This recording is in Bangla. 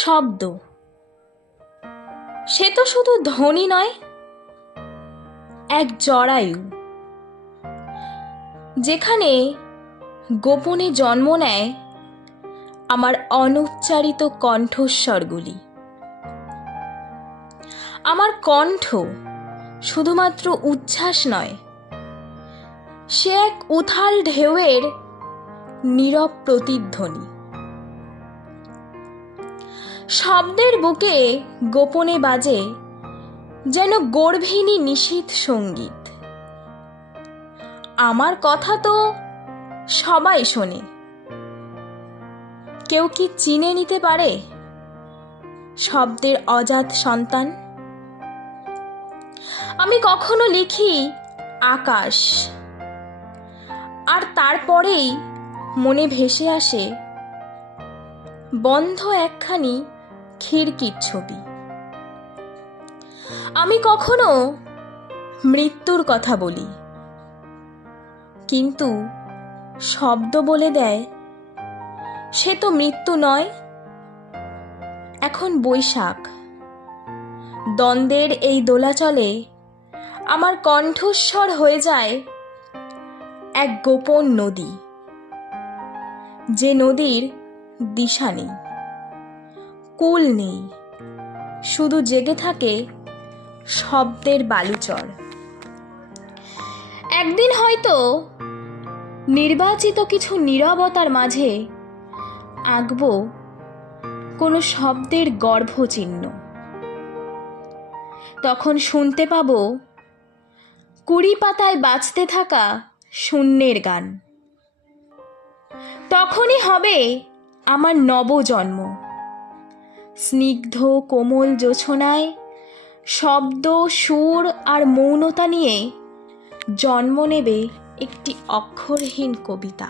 শব্দ সে তো শুধু ধ্বনি নয়, এক জরায়ু, যেখানে গোপনে জন্ম নেয় আমার অনুচ্চারিত কণ্ঠস্বরগুলি। আমার কণ্ঠ শুধুমাত্র উচ্ছ্বাস নয়, সে এক উথাল ঢেউয়ের নীরব প্রতিধ্বনি। শব্দের বুকে গোপনে বাজে যেন গর্ভিণী নিশীথ সঙ্গীত। আমার কথা তো সবাই শোনে, কেউ কি চিনে নিতে পারে শব্দের অজাত সন্তান? আমি কখনো লিখি আকাশ, আর তারপরেই মনে ভেসে আসে বন্ধ একখানি খিড়কির ছবি। আমি কখনো মৃত্যুর কথা বলি, কিন্তু শব্দ বলে দেয় সে তো মৃত্যু নয়, এখন বৈশাখ। দ্বন্দ্বের এই দোলাচলে আমার কণ্ঠস্বর হয়ে যায় এক গোপন নদী, যে নদীর দিশা নেই, কূল নেই, শুধু জেগে থাকে শব্দের বালুচর। একদিন হয়তো নির্বাচিত কিছু নীরবতার মাঝে আঁকব কোনো শব্দের গর্ভচিহ্ন। তখন শুনতে পাব কুড়ি পাতায় বাজতে থাকা শূন্যের গান। তখনই হবে আমার নবজন্ম। স্নিগ্ধ কোমল জোছনায় শব্দ, সুর আর মৌনতা নিয়ে জন্ম নেবে একটি অক্ষরহীন কবিতা।